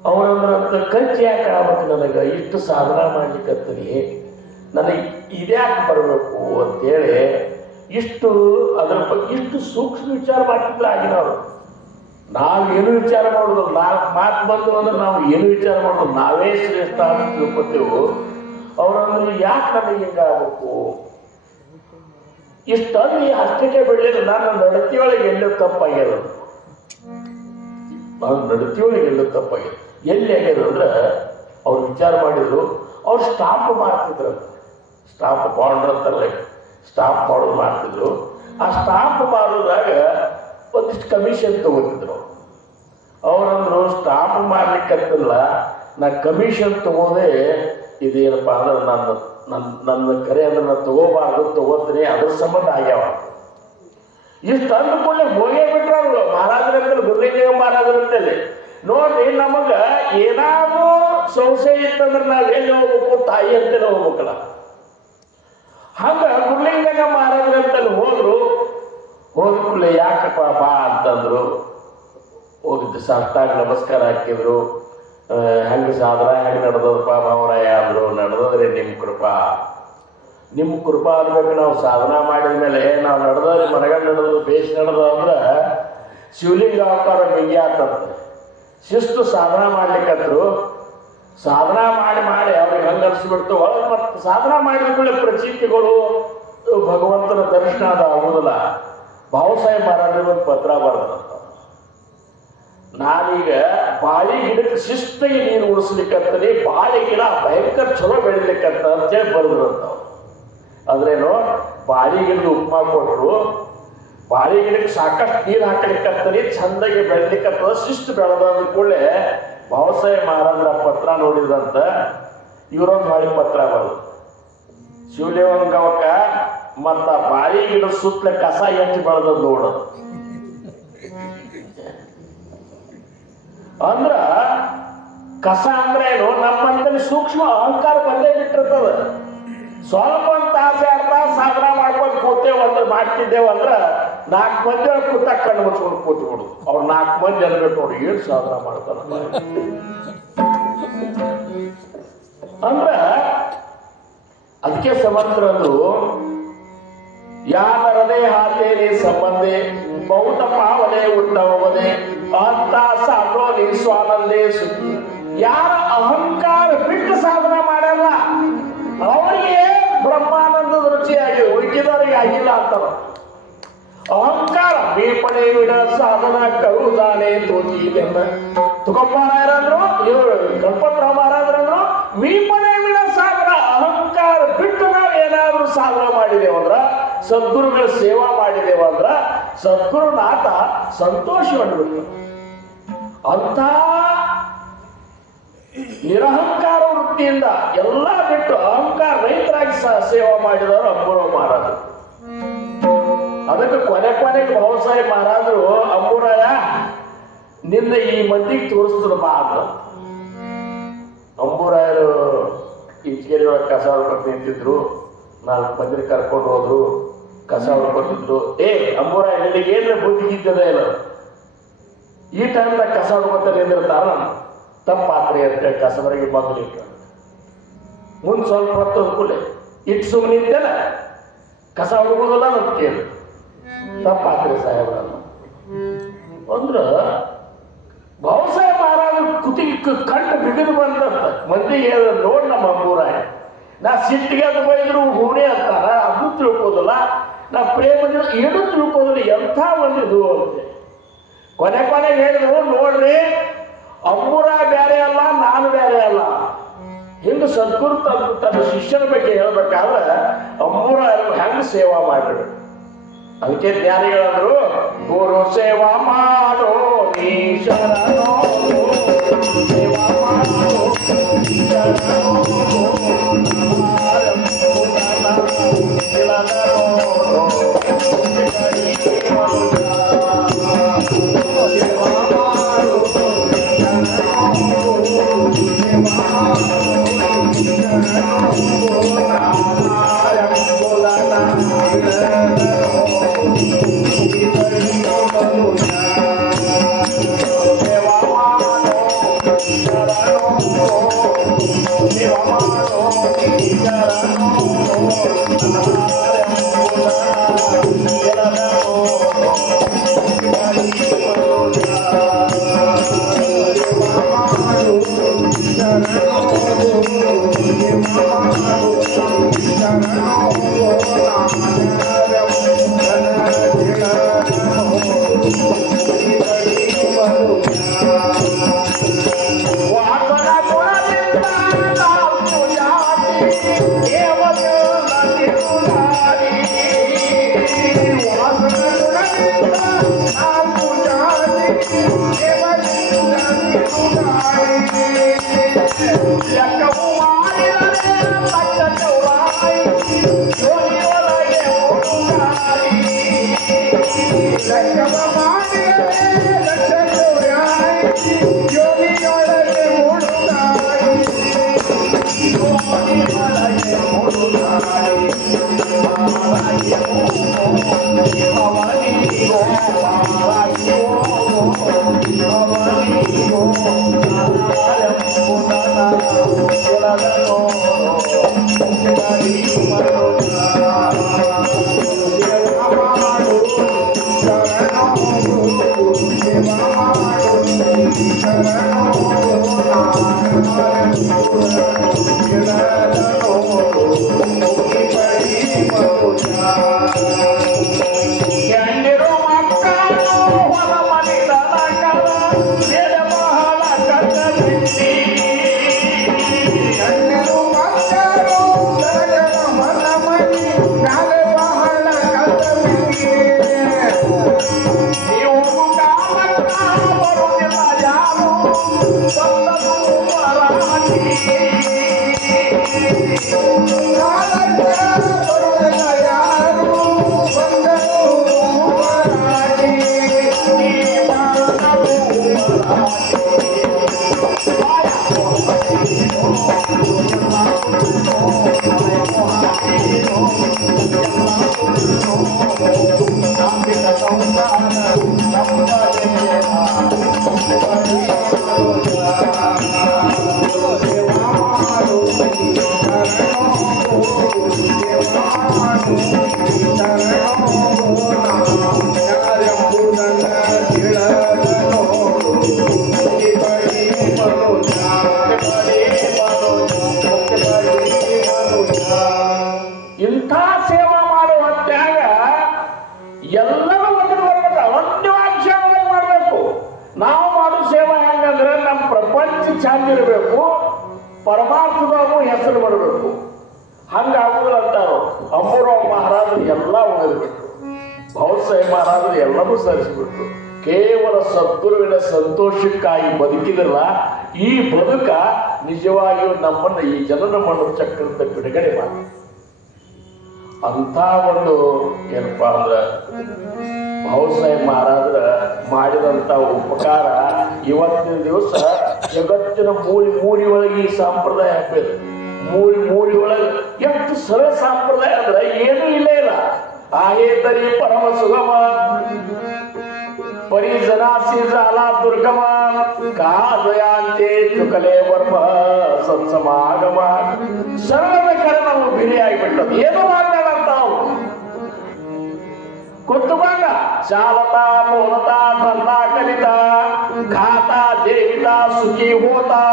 ಅವರಂದ್ರ ಕಜ್ಜಿ ಯಾಕೆ ಆಗ್ಬೇಕು, ನನಗೆ ಇಷ್ಟು ಸಾಧನ ಮಾಡ್ಲಿಕ್ಕತ್ತೀನಿ, ನನಗೆ ಇದ್ಯಾಕೆ ಬರಬೇಕು ಅಂತೇಳಿ ಇಷ್ಟು ಅದ್ರ ಬಗ್ಗೆ ಇಷ್ಟು ಸೂಕ್ಷ್ಮ ವಿಚಾರ ಮಾಡ್ತಿದ್ರು ಆಗಿನವರು. ನಾವೇನು ವಿಚಾರ ಮಾಡೋದು, ನಾಲ್ಕು ಮಾತು ಬಂದು ಅಂದ್ರೆ ನಾವು ಏನು ವಿಚಾರ ಮಾಡೋದು, ನಾವೇ ಶ್ರೇಷ್ಠ ಅಂತ ತಿಳ್ಕೊತೇವು. ಅವ್ರಂದ್ರೆ ಯಾಕೆ ನನಗೆ ಹಿಂಗಾಗಬೇಕು, ಇಷ್ಟೊಂದು ಅಷ್ಟಕ್ಕೆ ಬಿಡಲಿಲ್ಲ, ನನ್ನ ನಡತೆಯೊಳಗೆ ಎಲ್ಲೂ ತಪ್ಪಾಗ್ಯದ, ನಾನು ನಡತೆಯೊಳಗೆ ಎಲ್ಲೂ ತಪ್ಪಾಗ್ಯದ. ಎಲ್ಲಿ ಆಗ್ಯದ ಅಂದ್ರೆ ಅವ್ರು ವಿಚಾರ ಮಾಡಿದ್ರು, ಅವ್ರು ಸ್ಟಾಂಪ್ ಮಾಡ್ತಿದ್ರು, ಸ್ಟಾಂಪ್ ಬಾಂಡ್ ಅಂತಾರಲ್ಲ, ಸ್ಟಾಂಪ್ ಮಾಡೋದು ಮಾಡ್ತಿದ್ರು. ಆ ಸ್ಟಾಂಪ್ ಮಾಡೋದಾಗ ಒಂದಿಷ್ಟು ಕಮಿಷನ್ ತಗೋತಿದ್ರು. ಅವರಂದ್ರು ಸ್ಟಾಂಪ್ ಮಾಡ್ಲಿಕ್ಕಂತಿಲ್ಲ, ನಾ ಕಮಿಷನ್ ತಗೋದೇ ಇದೇನಪ್ಪ ಅಂದ್ರೆ ನನ್ನ ಕರೆ ಅಂದ್ರೆ ನಾನು ತಗೋಬಾರ್ದು, ತಗೋತೀನಿ, ಅದ್ರ ಸಂಬಂಧ ಆಗ್ಯಾವ. ಇಷ್ಟು ಅಂದ್ಕೊಳ್ಳೆ ಹೋಗೇ ಬಿಟ್ರ ಅವರು ಮಹಾರಾಜರಂತಲ್ಲಿ, ಗುರುಲಿಂಗ ಮಹಾರಾಜರಂತಲ್ಲಿ. ನೋಡ್ರಿ, ನಮಗ ಏನಾದ್ರೂ ಸಂಶಯ ಇತ್ತಂದ್ರೆ ನಾವ್ ಎಲ್ಲಿ ಹೋಗ್ಬೇಕು, ತಾಯಿ ಅಂತಲೇ ಹೋಗ್ಬೇಕಲ್ಲ. ಹಂಗ ಗುರುಲಿಂಗ ಮಹಾರಾಜರಂತಲ್ಲಿ ಹೋದ್ರು. ಹೋದ್ಕೂಡ್ಲೆ ಯಾಕಪ್ಪ ಬಾ ಅಂತಂದ್ರು. ಹೋಗಿದ್ದು ಸಾಷ್ಟಾಂಗ ನಮಸ್ಕಾರ ಹಾಕಿದ್ರು. ಹೆಂಗೆ ಸಾಧನ ಹೆಂಗೆ ನಡೆದದಪ್ಪ ಭಾವರಾಯ ಅಂದರು. ನಡೆದದ್ರಿ ನಿಮ್ಮ ಕೃಪಾ ಅನ್ಬೇಕು. ನಾವು ಸಾಧನ ಮಾಡಿದ ಮೇಲೆ ನಾವು ನಡೆದ್ರೆ ಮನಗಂಡು ನಡೆದು ಬೇಸ್ ನಡೆದ ಅಂದ್ರೆ ಶಿವಲಿಂಗ ಅವತಾರ ಬೆಂಗಿ ಆಗ್ತದೆ. ಶಿಸ್ತು ಸಾಧನ ಮಾಡ್ಲಿಕ್ಕಂದ್ರು. ಸಾಧನ ಮಾಡಿ ಅವ್ರಿಗೆ ಹಂಗೆ ಅನಿಸ್ಬಿಡ್ತು. ಒಳಗೆ ಮತ್ತೆ ಸಾಧನ ಮಾಡಿದ ಕೂಡಲೇ ಪ್ರಚೀತಿಗಳು ಭಗವಂತನ ದರ್ಶನ ಅದು ಆಗುವುದಿಲ್ಲ. ಭಾವಸಾಹೇಬ್ ಮಹಾರಾಜರಿಗೆ ಒಂದು ಪತ್ರ ಬರೆದಂತ, ನಾನೀಗ ಬಾಳಿ ಗಿಡಕ್ಕೆ ಶಿಸ್ತಿಗೆ ನೀರು ಉಳಿಸ್ಲಿಕ್ಕಂತಲೇ ಬಾಳಿ ಗಿಡ ಭಯಂಕರ ಚಲೋ ಬೆಳಿಲಿಕ್ಕಂತ ಅಂತೇಳಿ ಬರೆದ್ರು ಅಂತ. ಅದ್ರೇನು, ಬಾಳಿ ಗಿಡದ ಉಪ್ಮಾ ಕೊಟ್ಟರು, ಬಾಳಿ ಗಿಡಕ್ಕೆ ಸಾಕಷ್ಟು ನೀರು ಹಾಕಲಿಕ್ಕಂತಲೇ ಚಂದಾಗಿ ಬೆಳಿಲಿಕ್ಕಂತ ಶಿಸ್ತು ಬೆಳೆದ ಕೂಡಲೇ ಭಾವಸಾಹೇಬ್ ಮಹಾರಾಜರ ಪತ್ರ ನೋಡಿದಂತ ಇವರೊಂದು ಬಾಳಿ ಪತ್ರ ಬರೋದು. ಶಿವಲಿಂಗವಕ್ಕ ಮತ್ತ ಬಾಳಿ ಗಿಡ ಸುತ್ತಲ ಕಸ ಎಷ್ಟು ಬೆಳೆದ ನೋಡೋದು. ಅಂದ್ರ ಕಸ ಅಂದ್ರೆ ಏನು, ನಮ್ಮಂತಲ್ಲಿ ಸೂಕ್ಷ್ಮ ಅಹಂಕಾರ ಬಂದೇ ಬಿಟ್ಟಿರ್ತದ. ಸ್ವಲ್ಪ ಒಂದು ತಾಸು 2 ತಾಸು ಸಾಧನ ಮಾಡ್ಕೊಂಡು ಕೂತೇವಂದ್ರೆ ಮಾಡ್ತಿದ್ದೇವಂದ್ರ 4 ಮಂದಿ ಕೂತ ಕಣ್ಣು ಮುಚ್ಕೊಂಡು ಕೂತ್ಕೊಡು. ಅವ್ರು 4 ಮಂದಿ ಅನ್ಬೇಕು, ನೋಡಿ ಏನು ಸಾಧನ ಮಾಡ್ತಾರ ಅಂದ್ರ. ಅದಕ್ಕೆ ಸಮಂತ್ರರು ಯಾನರದೇ ಹಾತೇನೆ ಸಂಬಂಧೆ ಬೌದ್ಧ ಪಾವನೆ ಉತ್ತಮವದೆ ಅಂತ ಸಾಧೋನಿ ಸ್ವಾನಂದೇ ಸುಖಿ. ಯಾರ ಅಹಂಕಾರ ಬಿಟ್ಟು ಸಾಧನ ಮಾಡಲ್ಲ ಅವರಿಗೆ ಬ್ರಹ್ಮಾನಂದದ ರುಚಿಯಾಗಿ, ಉಳಿದವರಿಗೆ ಆಗಿಲ್ಲ ಅಂತಾರ. ಅಹಂಕಾರ ಬೇಪಡೆ ವಿಡ ಸಾಧನ ಕರುದಾನೆ ತೋತಿದೆನ್ನ ತುಕಪ್ಪಾರಾಯರಂದ್ರು, ಇವರು ಗಣಪತರಾವ್ ಮಹಾರಾಜರಂದ್ರು, ವೀಪಡೆ ವಿಡ ಸಾಧನ. ಅಹಂಕಾರ ಬಿಟ್ಟು ನಾವು ಏನಾದ್ರೂ ಸಾಧನ ಮಾಡಿದೇವಂದ್ರ, ಸದ್ಗುರುಗಳ ಸೇವಾ ಮಾಡಿದೇವಂದ್ರ ಸದ್ಗುರುನಾಥ ಸಂತೋಷಗೊಂಡ್ಬಿಡ್ತಾರೆ. ಅಂತ ನಿರಹಂಕಾರ ವೃತ್ತಿಯಿಂದ ಎಲ್ಲ ಬಿಟ್ಟು ಅಹಂಕಾರ ರೈತರಾಗಿ ಸೇವಾ ಮಾಡಿದವರು ಅಂಬೂರಾವ್ ಮಹಾರಾಜರು. ಅದಕ್ಕೆ ಕೊನೆಗೆ ಭಾವಸಾಹೇಬ್ ಮಹಾರಾಜರು, ಅಂಬೂರಾಯ ನಿನ್ನ ಈ ಮಂದಿಗೆ ತೋರಿಸ್ತದ ಬಾ ಅಂತ. ಅಂಬೂರಾಯರು ಇಚ್ಕೇರಿ ಒಳಗೆ ಕಸ ಹೊಡ್ಕೊಂಡು ನಿಂತಿದ್ರು. 4 ಮಂದಿನ ಕರ್ಕೊಂಡು ಹೋದ್ರು, ಕಸ ಹೊಡ್ಕೊತಿದ್ರು. ಅಂಬೂರಾಯ ನಿನಗೇನ್ರ ಬುದ್ಧಿ ಇದ್ದದ ಇಲ್ಲ, ಈ ಟೈಮ್ದಾಗ ಕಸ ಹೊಡ್ಕೊತ ನಿಂದಿರ್ತಾರ, ತಪ್ಪಾತ್ರಿ ಅಂತ ಕಸವರೆಗೆ ಬಂದು ನಿಂತ. ಮುಂದೆ ಸ್ವಲ್ಪ ಹೊತ್ತು ಅಂದ್ಕೂಲೆ ಇಟ್ಟು ಸುಮ್ಮನೆ ನಿಂತೇನ, ಕಸ ಹೊಡ್ಬೋದಲ್ಲ ಅಂತ ಕೇಳಿ, ತಪ್ಪಾತ್ರಿ ಸಾಹೇಬ್ರ ಅಂದ್ರ. ಭಾವಸಾಹೇಬ್ ಮಹಾರಾಜ ಕುತ್ತಿಗೆ ಕಂಡು ಬಿಗಿದು ಬಂದಂತ ಮಂದಿಗೆ ನೋಡ್ ನಮ್ಮ ಅಂಬೂರಾಯ. ನಾ ಸಿಟ್ಟಿಗೆ ಅದು ಬೈದ್ರು ಹೂಣೆ ಅಂತಾರ, ಅದು ತಿಳ್ಕೋದಿಲ್ಲ. ನಾ ಪ್ರೇಮದಿಂದ ಏನು ತಿಳ್ಕೋದಿಲ್ಲ, ಎಂಥ ಒಂದಿದು ಅಂತೆ. ಕೊನೆಗೆ ಹೇಳಿದ್ರು, ನೋಡ್ರಿ ಅಂಬೂರಾಯ ಬೇರೆ ಅಲ್ಲ, ನಾನು ಬೇರೆ ಅಲ್ಲ. ಹಿಂಗೆ ಸದ್ಗುರು ತನ್ನ ಶಿಷ್ಯನ ಬಗ್ಗೆ ಹೇಳ್ಬೇಕಾದ್ರೆ ಅಂಬೂರಾಯರು ಹೆಂಗೆ ಸೇವಾ ಮಾಡಿದ್ರು. ಅದಕ್ಕೆ ಜ್ಞಾನಿಗಳಂದ್ರು, ಗುರು ಸೇವಾ ಮಾಡೋ ನೀ ಶರಣೋ, ಸೇವಾ ಮಾಡೋ ನೀ ಶರಣೋ, Thank you. ಇಂಥ ಸೇವಾ ಮಾಡುವ ತ್ಯಾಗ ಎಲ್ಲರೂ ಅನ್ಯವಾಗಿ ಸೇವೆ ಮಾಡಬೇಕು. ನಾವು ಮಾಡೋ ಸೇವಾ ಹೆಂಗಂದ್ರೆ ನಮ್ಮ ಪ್ರಪಂಚ ಚಂದ ಇರಬೇಕು, ಪರಮಾರ್ಥದಾಗೂ ಹೆಸರು ಬರಬೇಕು. ಹಂಗಾಗುದಿಲ್ಲ ಅಂತಾರೋ. ಅಂಬುರಾವ್ ಮಹಾರಾಜರು ಎಲ್ಲ ಉಳಿದ್ಬಿಟ್ರು, ಭಾವಸಾಹೇಬ್ ಮಹಾರಾಜರು ಎಲ್ಲವೂ ಸರಿಸಿಬಿಟ್ರು. ಕೇವಲ ಸದ್ಗುರುವಿನ ಸಂತೋಷಕ್ಕಾಗಿ ಬದುಕಿದ್ರಲ್ಲ, ಈ ಬದುಕ ನಿಜವಾಗಿಯೂ ನಮ್ಮನ್ನ ಈ ಜನನ ಮರಣ ಚಕ್ರದ ಬಿಡುಗಡೆ ಮಾಡಿ ಅಂತ ಒಂದು ಏನಪ್ಪಾ ಅಂದ್ರ ಭಾವಸಾಹೇಬ್ ಮಹಾರಾಜರ ಮಾಡಿದಂತ ಉಪಕಾರ ಇವತ್ತಿನ ದಿವಸ ಜಗತ್ತಿನ ಮೂಲಿ ಒಳಗೆ ಈ ಸಂಪ್ರದಾಯ ಹಾಕಬೇಕು. ಮೂಲಿ ಒಳಗೆ ಎಷ್ಟು ಸರಳ ಸಂಪ್ರದಾಯ ಅಂದ್ರೆ ಏನೂ ಇಲ್ಲೇ ಇಲ್ಲ. आहेतरी परम सुगम परिजनासी झाला दुर्गम काजयांचे चुकले वर्म सत्समागम ಸರ್ವದ ಕರೆ ನಾವು ಬಿರಿಯಾಗಿಬಿಟ್ಟದು. ಏನು ಮಾತಾಡಂತ ನಾವು ಕುತ್ತುಕೊಂಡ ಶಾಲತಾ ಬೋಲತಾ ಧಂದಾ ಕಲಿತಾ ಖಾತಾ ಜೀವಿತಾ ಸುಖಿ ಹೋತಾ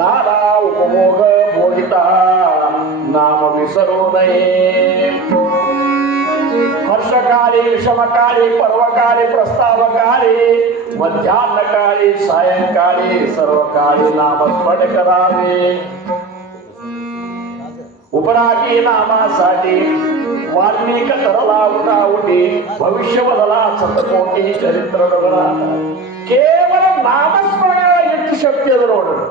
ನಾನಾ ಉಪಭೋಗ ಭೋಗಿತಾ ನಾಮ ವಿಸರೋದಯೇ हर्षकाली विषमकाली पर्वकाली प्रस्तावकाली मध्यान्हकाली सायंकाली सर्वकाली नामस्मरण करावे. उपरागी नामासाठी वाल्मिक तरला उठाउटी भविष्य बदला शतकोटी चरित्र डोगरा. ಕೇವಲ ನಾಮಸ್ಮರಣ ಎಷ್ಟು ಶಕ್ತಿ ಅದ ನೋಡ್ರಿ.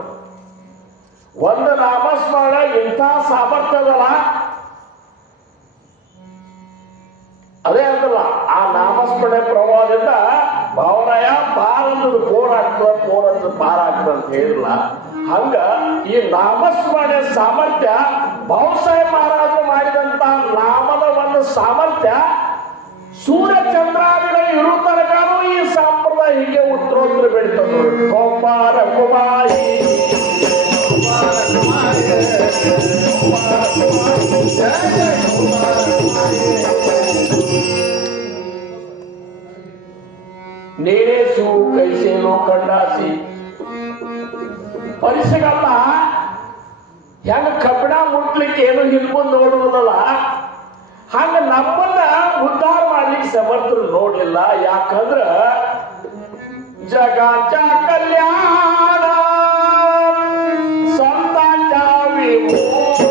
ಒಂದು ನಾಮಸ್ಮರಣ ಇಂಥ ಸಾಮರ್ಥ್ಯದಲ್ಲ. ಅದೇ ಅಂತಲ್ಲ, ಆ ನಾಮಸ್ಮರಣೆ ಪ್ರಭಾವದಿಂದ ಭಾವನಯ ಪಾರಂದು ಪೋರ್ ಆಗ್ತದ, ಪೋರಂದು ಪಾರ ಆಗ್ತದ ಅಂತ ಹೇಳಿಲ್ಲ. ಹಂಗ ಈ ನಾಮಸ್ಮರಣೆ ಸಾಮರ್ಥ್ಯ ಭಾವಸಾಹೇಬ್ ಮಹಾರಾಜರು ಮಾಡಿದಂತ ನಾಮದ ಒಂದು ಸಾಮರ್ಥ್ಯ ಸೂರ್ಯ ಚಂದ್ರಾದಿಗಳು ಇರೋ ತನಕನೂ ಈ ಸಂಪ್ರದಾಯ ಹೀಗೆ ಉತ್ತರೋತ್ತರ ಬೆಳೀತದ. ಗೋಪಾಲ ಕುಮಾರಿ ನೇರೇಸು ಕೈಸೇನು ಕಂಡಾಸಿ ಪರಿಸಗಲ್ಲ ಹೆಂಗ ಕಬ್ಬಣ ಮುಟ್ಲಿಕ್ಕೆ ಏನು ಹಿಂದ್ಬಂದು ನೋಡುವುದಲ್ಲ, ಹಂಗ ನಮ್ಮನ್ನ ಉದ್ಧಾರ ಮಾಡ್ಲಿಕ್ಕೆ ಸಮರ್ಥರು ನೋಡ್ಲಿಲ್ಲ. ಯಾಕಂದ್ರ ಜಗಾಚ ಕಲ್ಯಾಣ ಸಂತಾಂಚ ವಿಭೂತಿ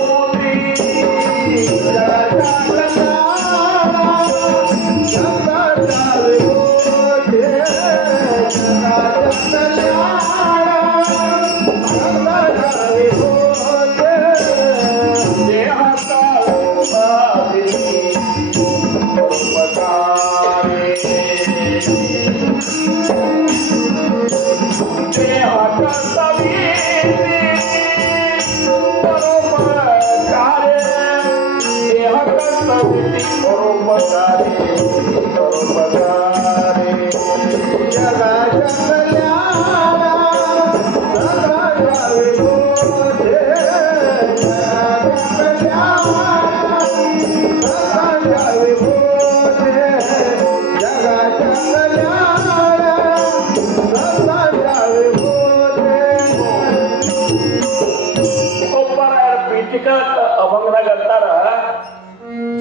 अभंगದಾಗ ಅಂತಾರ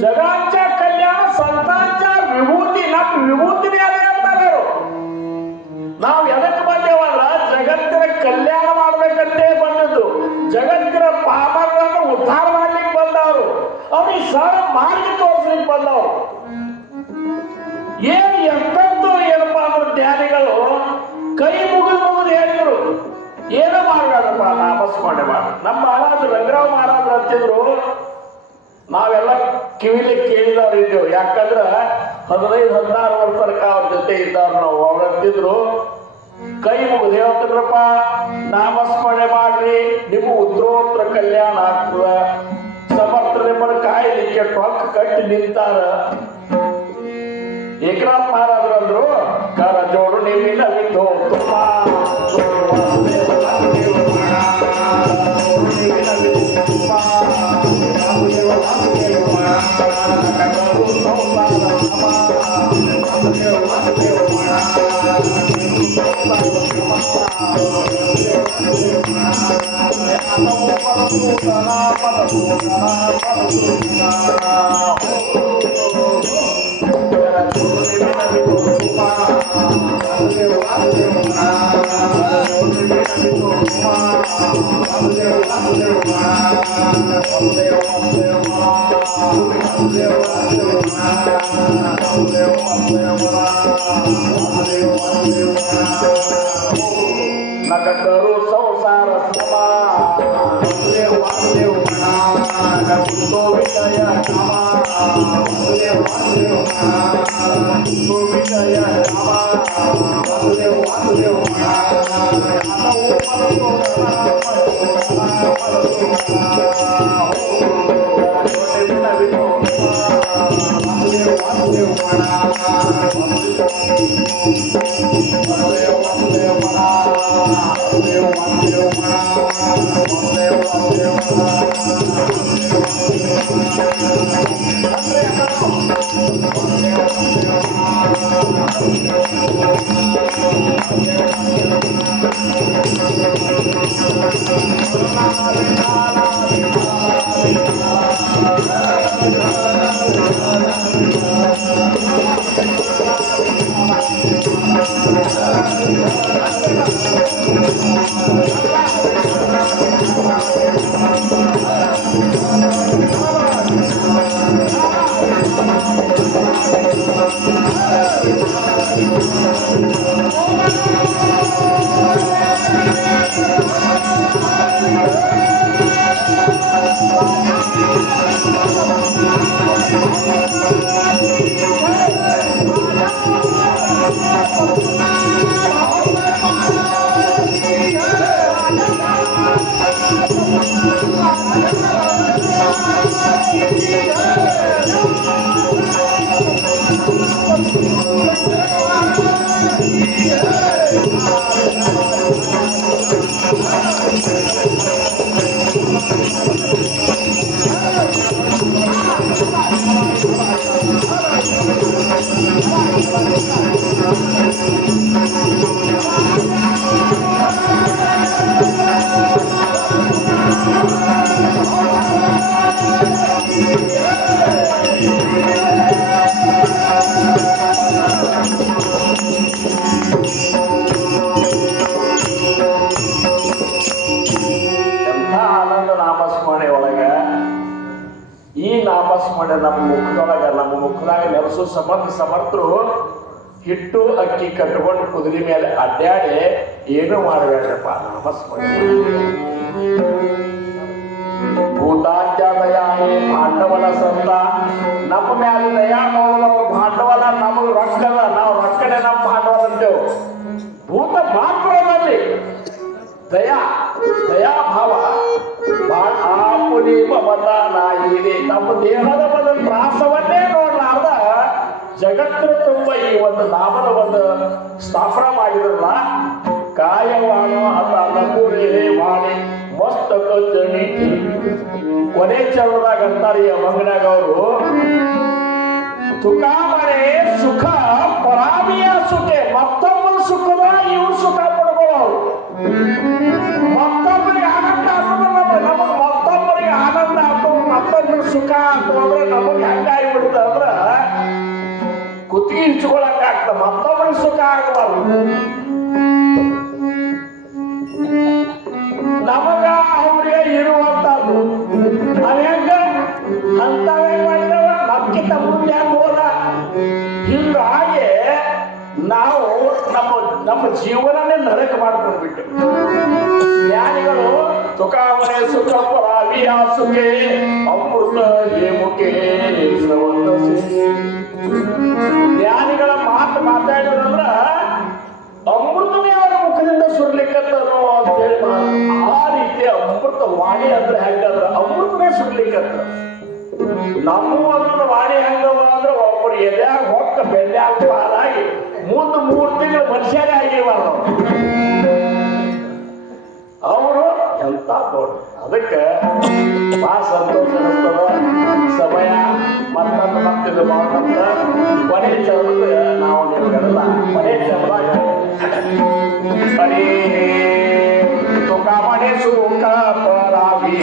ಜಗಾಂಚ ಕಲ್ಯಾಣ ಸಂತಾಂಚ ವಿಭೂತಿ ನಮ್ಮ ವಿಭೂತಿನೇ ಅಂತಾರೆ. ನಾವು ಎದಕ್ಕೆ ಬಂದೇವಲ್ಲ ಜಗತ್ತಿನ ಕಲ್ಯಾಣ ಮಾಡ್ಬೇಕಂತೇ ಬಂದದ್ದು. ಜಗತ್ತಿನ ಪಾಪಗಳನ್ನು ಉದ್ಧಾರ ಮಾಡ್ಲಿಕ್ಕೆ ಬಂದವರು, ಅವ್ರಿಗೆ ಸರಳ ಮಾರ್ಗ ತೋರಿಸ್ಲಿಕ್ಕೆ ಬಂದವರು. ಏನ್ ಎಂತದ್ದು ಏನಪ್ಪಾ ಅಂದ್ರೆ ಧ್ಯಾನಿಗಳು ಕೈ ಮುಗಿದು ಹೇಳಿದ್ರು, ಏನೋ ಮಾಡಬೇಡಪ್ಪ ನಾಮಸ್ಮರಣೆ ಮಾಡಿ. ನಮ್ಮ ಮಹಾರಾಜ ರಂಗರಾವ್ ಮಹಾರಾಜರು ಅಂತಿದ್ರು, ನಾವೆಲ್ಲ ಕಿವಿಲಿ ಕೇಳಿದವ್ರು ಇದ್ದೇವು. ಯಾಕಂದ್ರ 15-16 ವರ್ಷ ತನಕ ಅವ್ರ ಜೊತೆ ಇದ್ದವ್ರು ನಾವು. ಅವ್ರು ಅಂತಿದ್ರು, ಕೈ ಮುಗಿದು ಹೇಳ್ತಿದ್ರಪ್ಪ, ನಾಮಸ್ಮರಣೆ ಮಾಡ್ರಿ, ನಿಮ್ಮ ಉತ್ತರೋತ್ತರ ಕಲ್ಯಾಣ ಆಗ್ತದ. ಸಮರ್ಥ ನಿಮ್ಮನ್ನ ಕಾಯ್ಲಿಕ್ಕೆ ಟೊಕ್ಕ ಕಟ್ಟಿ ನಿಂತಾರ. ಏಕನಾಥ್ ಮಹಾರಾಜರು ಅಂದ್ರು, ಕರ ಜೋಡು ನಿಮ್ಮಿಂದ ಬಿದ್ದು ತುಂಬಾ ನಗರು ಸಂಸಾರ ಸಮ ವಿಷಯ ನಮ್ಮ ಮುಖದಾಗ ನೆಲೆಸು ಸಮರ್ಥರು ಹಿಟ್ಟು ಅಕ್ಕಿ ಕಟ್ಟಿಕೊಂಡು ಕುದುರೆ ಮೇಲೆ ಅಡ್ಡಾಡಿ ಏನು ಮಾಡಬೇಡ್ರಪ್ಪ ನಾಮಸ್ಮರಣೆ. ಭೂತಾಂಚ ದಯಾಹಿ ಪಾಂಡವನ ಸಂತ, ನಮ್ಮ ಮೇಲೆ ದಯಾ ಮಾಡೋದು ಪಾಂಡವನ, ನಮಗೆ ರೊಕ್ಕದ, ನಾವು ರೊಕ್ಕನೆ ನಮ್ಮ ಪಾಂಡವನ ಅಂತೇವು. ಭೂತ ಮಾತ್ರದಲ್ಲಿ ದಯಾಭಾವ ಆಪುನಿ ಮಮತಾ ನಾಯಿದೆ. ನಮ್ಮ ದೇಹದ ಬಂದ ತ್ರಾಸವನ್ನೇ ನೋಡ್ಲಾರ್ದ ಜಗತ್ತಿನ ತುಂಬ ಈ ಒಂದು ನಾಮದ ಒಂದು ಸ್ಥಾಪನೆ ಮಾಡಿದ್ರಲ್ಲ, ಕಾಯವಾನ ಅಲ್ಲ ನಗುರೇ ವಾಣಿ ಮಸ್ತಕ ಜನಿ. ಕೊನೆ ಚರಣದಾಗ ಅಂತಾರೆ ಈ ಮಂಗನಾಗ ಅವರು, ತುಕಾಮಣೆ ಸುಖ ಪರಾಮಿಯ ಸುಖೆ. ಮತ್ತೊಬ್ಬರ ಸುಖದ ಇವ್ರು ಸುಖ ಪಡ್ಕೊಳ್ಳೋರು. ಮತ್ತೊಬ್ಬರಿಗೆ ಆನಂದ ಆಗ್ತದೆ, ನಮಗೆ ಮತ್ತೊಬ್ಬರಿಗೆ ಆನಂದ ಆಗ್ತದೆ, ಮತ್ತೊಬ್ಬರ ಸುಖ ಆಗ್ತದ್ರೆ ನಮಗೆ ಹಂಗಾಗಿ ಬಿಡ್ತದೆ ಅಂದ್ರ ಕುತ್ತಿಗೆ ಇಚ್ಕೊಳಕ್ ಆಗ್ತದೆ, ಮತ್ತೊಬ್ಬರಿಗೆ ಸುಖ ಆಗಬಾರ್ದು. ನಮಗ ಅವ್ರಿಗೆ ಇರುವಂತದ್ದು ಅನೇಕ ಅಂತವೇ ಮಾಡಿದವ ನಮ್ಗಿಂತ ಮುಂದೆ ಹೋದ. ಹೀಗಾಗಿ ನಾವು ನಮ್ಮ ಜೀವನನೇ ನರಕ ಮಾಡ್ಕೊಂಡ್ಬಿಟ್ಟು ಜ್ಞಾನಿಗಳು ತುಕಾಮನೆ ಸುಖ ಪರಾವಿಯ ಸುಖೆ ಅಮೃತ ಹೇಮುಖೆ ಜ್ಞಾನಿಗಳ ಮಾತು ಮಾತಾಡಿದ್ರಂದ್ರ ಅಮೃತನೇ ಅವರ ಮುಖದಿಂದ ಸುರ್ಲಿಕ್ಕತ್ತನೋ ಅಂತ ಹೇಳಿ ಆ ರೀತಿ ಅಮೃತ ವಾಣಿ ಅಂದ್ರೆ ಹೆಂಗಂದ್ರ ಅಮೃತನೇ ಸುರ್ಲಿಕ್ಕತ್ತ. ನಮ್ಮ ವಾಣಿ ಹೆಂಗವ ಅಂದ್ರೆ ಒಬ್ಬರು ಎದ್ಯಾಗ ಹೊಕ್ಕ ಬೆಳ್ಳ್ಯಾಗ ಪಾಲಾಗಿ ಮುಂದೆ 3 ತಿಂಗಳು ಮನುಷ್ಯರೇ ಆಗಿರ್ಬಾರ್ದು ಅವರು ಎಂತ ದೊಡ್ಡ. ಅದಕ್ಕೆ ಬಹಳ ಸಂತೋಷ ಅನಿಸ್ತದ. ಸಮಯ ಮತ್ತೊಂದು ಮಕ್ಕಳು ಮಾಡ್ಕೊಂಡ ಕೊನೆ ಚರದ ನಾವು ನಿಮ್ಗೆಲ್ಲ ಕೊನೆ ಚರದಾಗ ಬರೀ ತುಕಾಮಣೆ ಸುಖ ಪರಾವಿ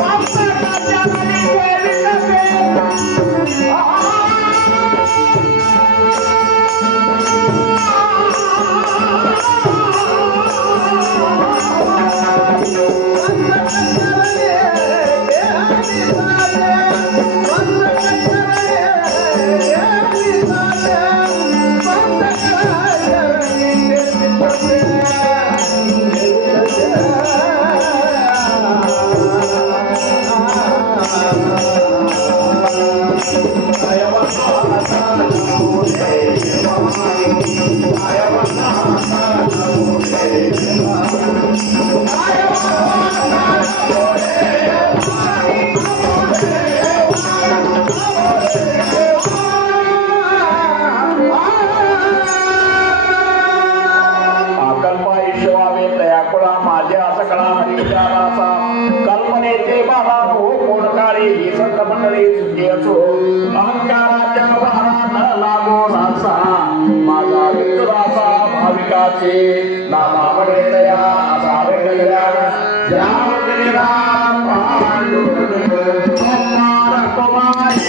Wow. विचाराचा कल्पनेचे बाबानो कोणकाळी ही संत मंडळी सुखी असो अहंकाराच्या भारानं लागो नासा माझा विठुराचा भाविकाचे नामाकडे दया असा कल्याण ज्यामध्ये राम पांडुरंग कुमार कुमारी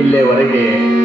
ಇಲ್ಲಿಯವರೆಗೆ